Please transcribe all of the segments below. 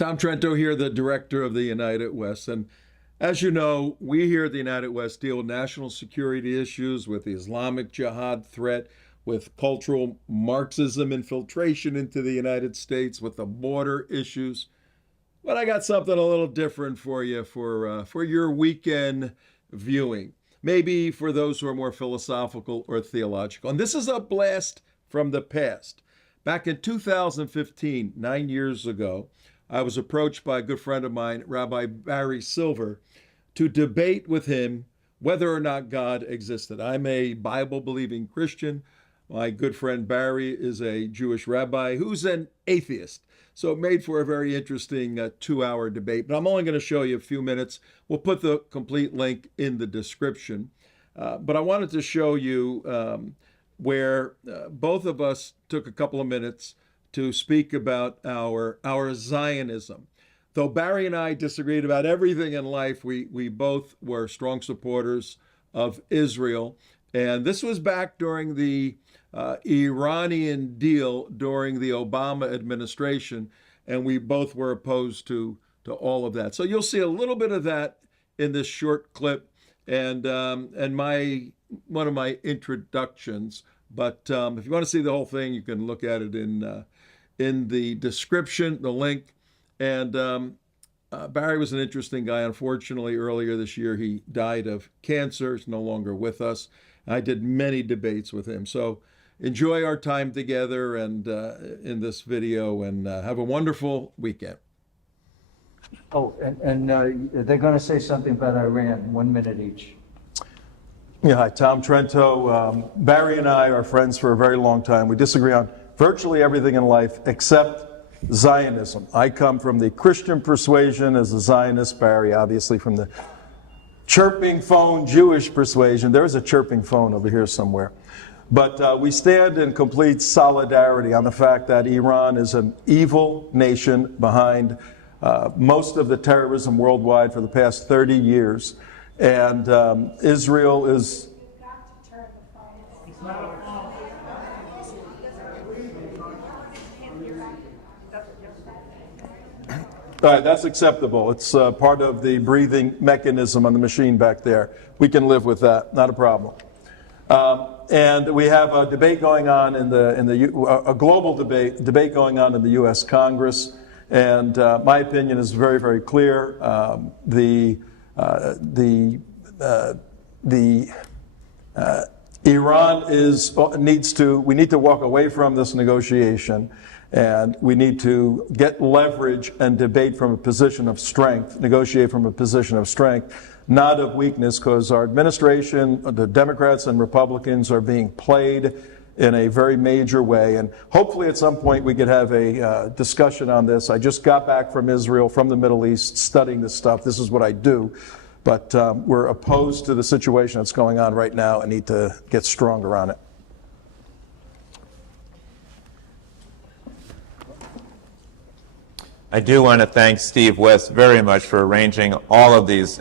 Tom Trento here, the director of the United West. And as you know, we here at the United West deal with national security issues, with the Islamic Jihad threat, with cultural Marxism infiltration into the United States, with the border issues. But I got something a little different for you for your weekend viewing. Maybe for those who are more philosophical or theological. And this is a blast from the past. Back in 2015, 9 years ago, I was approached by a good friend of mine, Rabbi Barry Silver, to debate with him whether or not God existed. I'm a Bible-believing Christian. My good friend Barry is a Jewish rabbi who's an atheist. So it made for a very interesting 2-hour debate. But I'm only going to show you a few minutes. We'll put the complete link in the description. But I wanted to show you where both of us took a couple of minutes to speak about our Zionism. Though Barry and I disagreed about everything in life, we both were strong supporters of Israel. And this was back during the Iranian deal during the Obama administration, and we both were opposed to all of that. So you'll see a little bit of that in this short clip and one of my introductions. But if you want to see the whole thing, you can look at it in the description, the link. And Barry was an interesting guy. Unfortunately, earlier this year, he died of cancer. He's no longer with us. I did many debates with him. So enjoy our time together and in this video, and have a wonderful weekend. Oh, and they're going to say something about Iran. 1 minute each. Yeah, hi, Tom Trento. Barry and I are friends for a very long time. We disagree on virtually everything in life except Zionism. I come from the Christian persuasion as a Zionist. Barry, obviously, from the chirping phone Jewish persuasion. There is a chirping phone over here somewhere. But we stand in complete solidarity on the fact that Iran is an evil nation behind most of the terrorism worldwide for the past 30 years. And Israel is... All right, that's acceptable. It's part of the breathing mechanism on the machine back there. We can live with that, not a problem. And we have a debate going on a global debate going on in the U.S. Congress. And my opinion is very, very clear. Iran we need to walk away from this negotiation, and we need to get leverage and debate from a position of strength, negotiate from a position of strength, not of weakness, because our administration, the Democrats and Republicans, are being played in a very major way. And hopefully at some point we could have a discussion on this. I just got back from Israel, from the Middle East, studying this stuff. This is what I do. But we're opposed to the situation that's going on right now and need to get stronger on it. I do want to thank Steve West very much for arranging all of these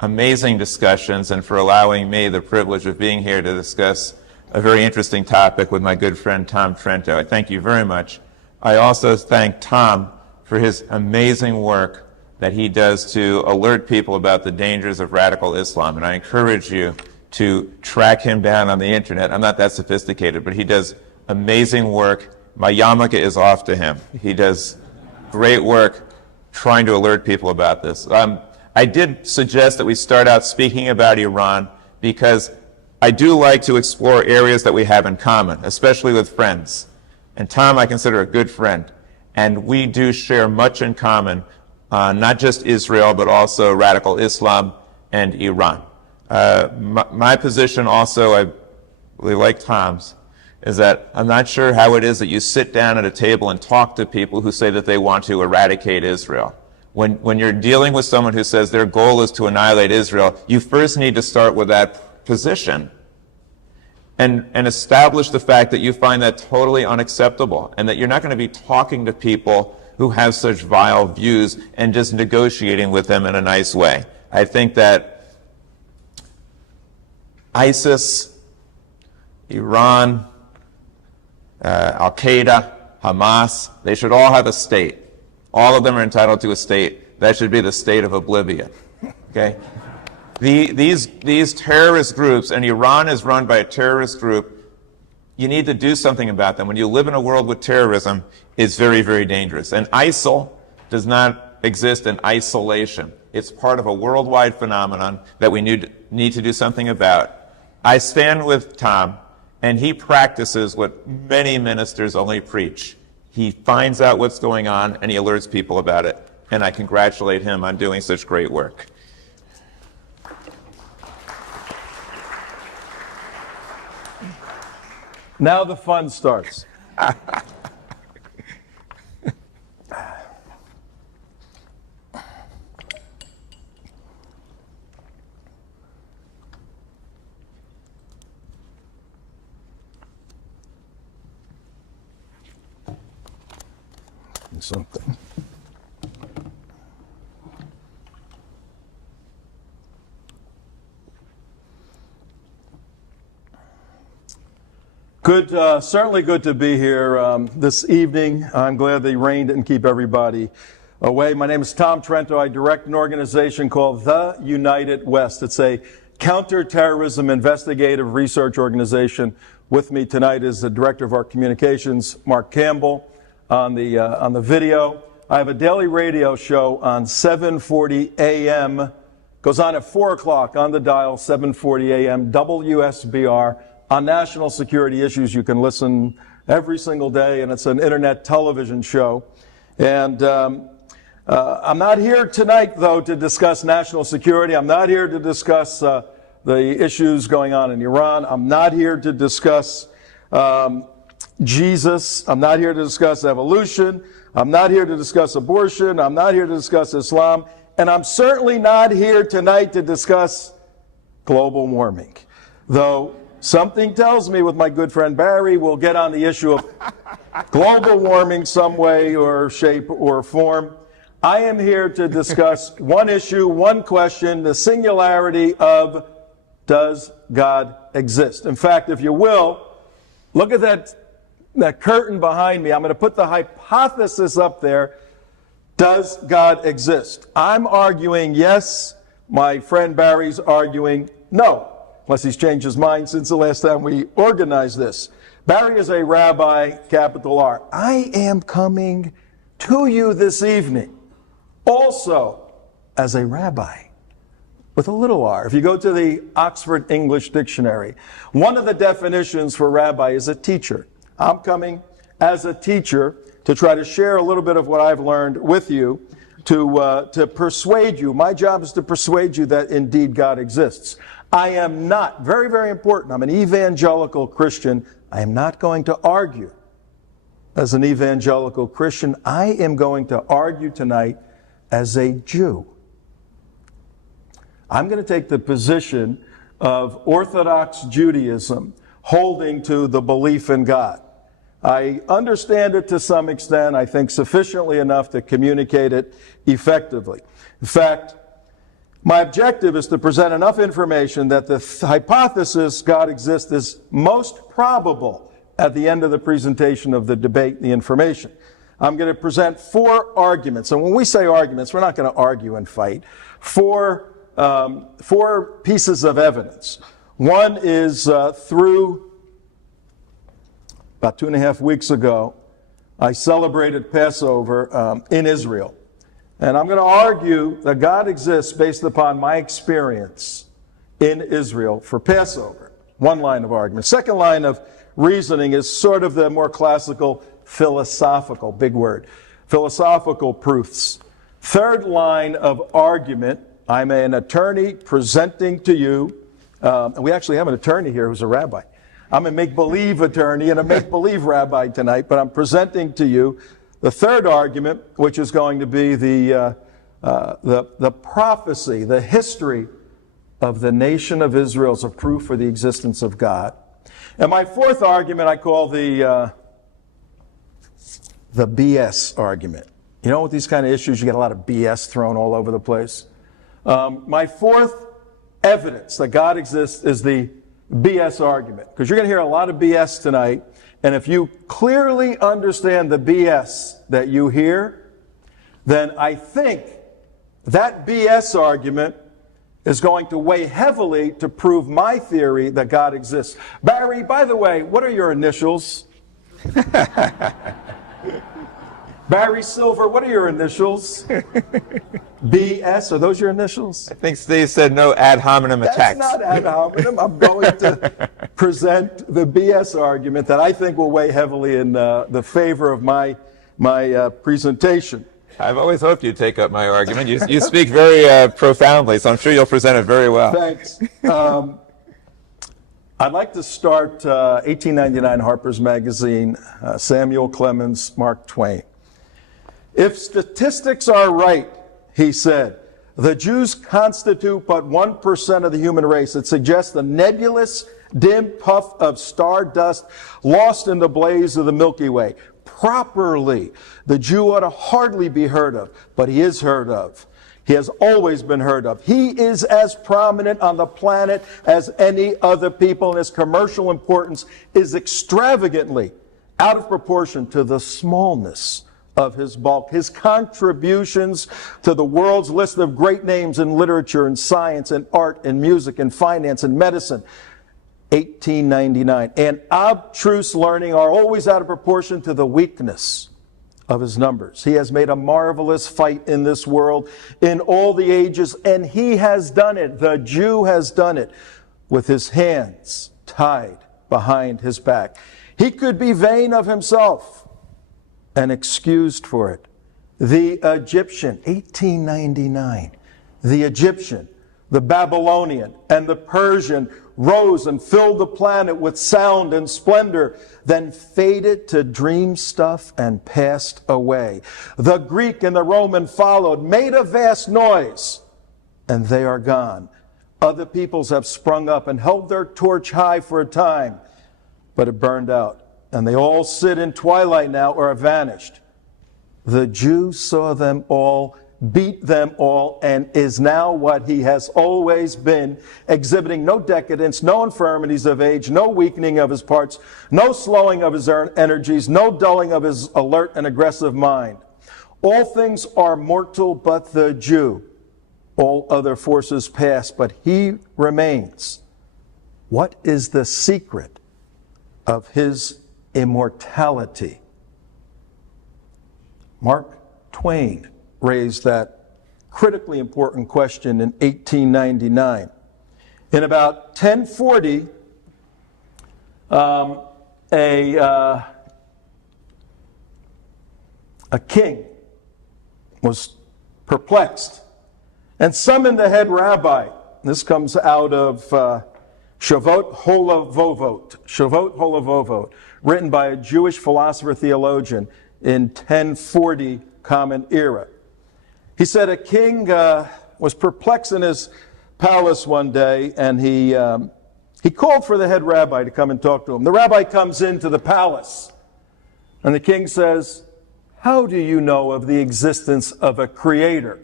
amazing discussions and for allowing me the privilege of being here to discuss a very interesting topic with my good friend Tom Trento. I thank you very much. I also thank Tom for his amazing work that he does to alert people about the dangers of radical Islam. And I encourage you to track him down on the internet. I'm not that sophisticated, but he does amazing work. My yarmulke is off to him. He does great work trying to alert people about this. I did suggest that we start out speaking about Iran because I do like to explore areas that we have in common, especially with friends. And Tom, I consider a good friend. And we do share much in common, not just Israel, but also radical Islam and Iran. My position also, I really like Tom's, is that I'm not sure how it is that you sit down at a table and talk to people who say that they want to eradicate Israel. When you're dealing with someone who says their goal is to annihilate Israel, you first need to start with that position and establish the fact that you find that totally unacceptable and that you're not going to be talking to people who have such vile views and just negotiating with them in a nice way. I think that ISIS, Iran, Al-Qaeda, Hamas, they should all have a state. All of them are entitled to a state. That should be the state of oblivion. Okay? These terrorist groups, and Iran is run by a terrorist group, you need to do something about them. When you live in a world with terrorism, it's very, very dangerous. And ISIL does not exist in isolation. It's part of a worldwide phenomenon that we need to do something about. I stand with Tom, and he practices what many ministers only preach. He finds out what's going on, and he alerts people about it. And I congratulate him on doing such great work. Now the fun starts. Something. Good, certainly good to be here this evening. I'm glad the rain didn't keep everybody away. My name is Tom Trento. I direct an organization called The United West. It's a counterterrorism investigative research organization. With me tonight is the director of our communications, Mark Campbell, on the video. I have a daily radio show on 7:40 a.m. Goes on at 4 o'clock on the dial, 7:40 a.m. WSBR. On national security issues, you can listen every single day, and it's an internet television show. And I'm not here tonight, though, to discuss national security. I'm not here to discuss the issues going on in Iran. I'm not here to discuss Jesus. I'm not here to discuss evolution. I'm not here to discuss abortion. I'm not here to discuss Islam. And I'm certainly not here tonight to discuss global warming. Though something tells me with my good friend Barry, we'll get on the issue of global warming some way or shape or form. I am here to discuss one issue, one question, the singularity of, does God exist? In fact, if you will, look at that curtain behind me. I'm going to put the hypothesis up there. Does God exist? I'm arguing yes. My friend Barry's arguing no, unless he's changed his mind since the last time we organized this. Barry is a rabbi, capital R. I am coming to you this evening also as a rabbi with a little r. If you go to the Oxford English Dictionary, one of the definitions for rabbi is a teacher. I'm coming as a teacher to try to share a little bit of what I've learned with you, to persuade you. My job is to persuade you that indeed God exists. I am not, very, very important, I'm an evangelical Christian. I am not going to argue as an evangelical Christian. I am going to argue tonight as a Jew. I'm going to take the position of Orthodox Judaism, holding to the belief in God. I understand it to some extent, I think sufficiently enough to communicate it effectively. In fact, my objective is to present enough information that the hypothesis God exists is most probable at the end of the presentation of the debate, the information. I'm going to present 4 arguments. And when we say arguments, we're not going to argue and fight. 4 pieces of evidence. One is through about 2.5 weeks ago, I celebrated Passover in Israel. And I'm going to argue that God exists based upon my experience in Israel for Passover. One line of argument. Second line of reasoning is sort of the more classical philosophical, big word, philosophical proofs. Third line of argument, I'm an attorney presenting to you, and we actually have an attorney here who's a rabbi. I'm a make-believe attorney and a make-believe rabbi tonight, but I'm presenting to you the third argument, which is going to be the prophecy, the history of the nation of Israel as a proof for the existence of God. And my fourth argument I call the BS argument. You know, with these kind of issues, you get a lot of BS thrown all over the place. My fourth evidence that God exists is the BS argument, because you're going to hear a lot of BS tonight, and if you clearly understand the BS that you hear, then I think that BS argument is going to weigh heavily to prove my theory that God exists. Barry, by the way, what are your initials? Barry Silver, what are your initials? BS, are those your initials? I think Steve said no ad hominem attacks. That's not ad hominem. I'm going to present the BS argument that I think will weigh heavily in the favor of my presentation. I've always hoped you'd take up my argument. You speak very profoundly, so I'm sure you'll present it very well. Thanks. I'd like to start 1899 Harper's Magazine, Samuel Clemens, Mark Twain. If statistics are right, he said, the Jews constitute but 1% of the human race. It suggests a nebulous, dim puff of stardust lost in the blaze of the Milky Way. Properly, the Jew ought to hardly be heard of, but he is heard of. He has always been heard of. He is as prominent on the planet as any other people, and his commercial importance is extravagantly out of proportion to the smallness of his bulk. His contributions to the world's list of great names in literature and science and art and music and finance and medicine, 1899, and abstruse learning are always out of proportion to the weakness of his numbers. He has made a marvelous fight in this world in all the ages, and he has done it. The Jew has done it with his hands tied behind his back. He could be vain of himself and excused for it. The Egyptian, 1899, the Egyptian, the Babylonian, and the Persian rose and filled the planet with sound and splendor, then faded to dream stuff and passed away. The Greek and the Roman followed, made a vast noise, and they are gone. Other peoples have sprung up and held their torch high for a time, but it burned out, and they all sit in twilight now or have vanished. The Jew saw them all, beat them all, and is now what he has always been, exhibiting no decadence, no infirmities of age, no weakening of his parts, no slowing of his energies, no dulling of his alert and aggressive mind. All things are mortal but the Jew. All other forces pass, but he remains. What is the secret of his immortality? Mark Twain raised that critically important question in 1899. In about 1040, a king was perplexed and summoned the head rabbi. This comes out of Shavot Holavovot, written by a Jewish philosopher theologian in 1040 Common Era. He said a king was perplexed in his palace one day, and he called for the head rabbi to come and talk to him. The rabbi comes into the palace, and the king says, "How do you know of the existence of a creator?"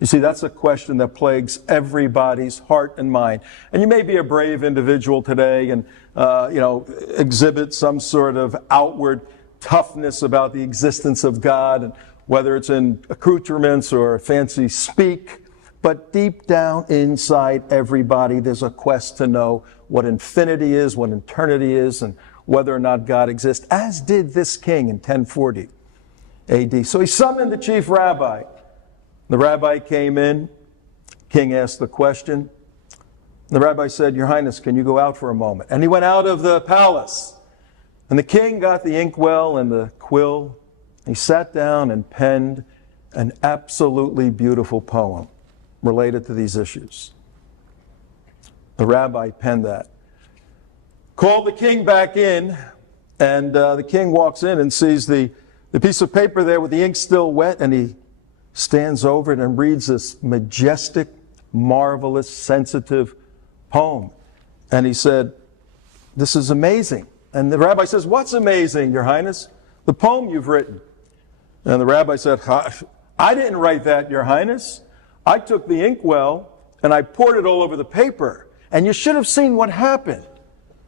You see, that's a question that plagues everybody's heart and mind. And you may be a brave individual today and, exhibit some sort of outward toughness about the existence of God, and whether it's in accoutrements or fancy speak. But deep down inside everybody, there's a quest to know what infinity is, what eternity is, and whether or not God exists, as did this king in 1040 AD. So he summoned the chief rabbi. The rabbi came in. King asked the question. The rabbi said, "Your Highness, can you go out for a moment?" And he went out of the palace. And the king got the inkwell and the quill. He sat down and penned an absolutely beautiful poem related to these issues. The rabbi penned that. Called the king back in, and the king walks in and sees the piece of paper there with the ink still wet, and he stands over it and reads this majestic, marvelous, sensitive poem. And he said, "This is amazing." And the rabbi says, "What's amazing, Your Highness?" "The poem you've written." And the rabbi said, "I didn't write that, Your Highness. I took the inkwell and I poured it all over the paper. And you should have seen what happened."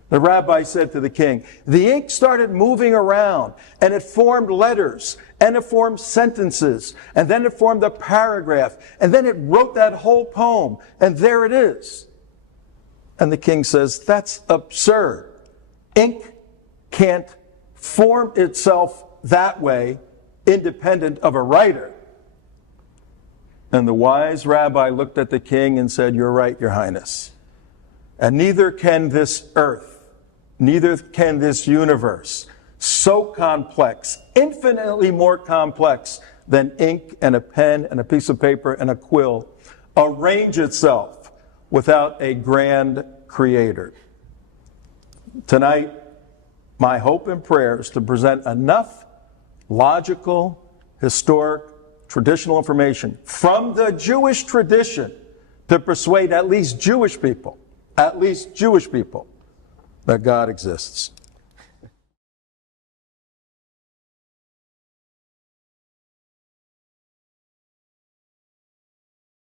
The rabbi said to the king, "The ink started moving around and it formed letters and it formed sentences, and then it formed a paragraph, and then it wrote that whole poem, and there it is. And the king says, that's absurd. Ink can't form itself that way, independent of a writer. And the wise rabbi looked at the king and said, you're right, your highness. And neither can this earth, neither can this universe, so complex, infinitely more complex than ink and a pen and a piece of paper and a quill, arrange itself without a grand creator. Tonight, my hope and prayer is to present enough logical, historic, traditional information from the Jewish tradition to persuade at least Jewish people, that God exists.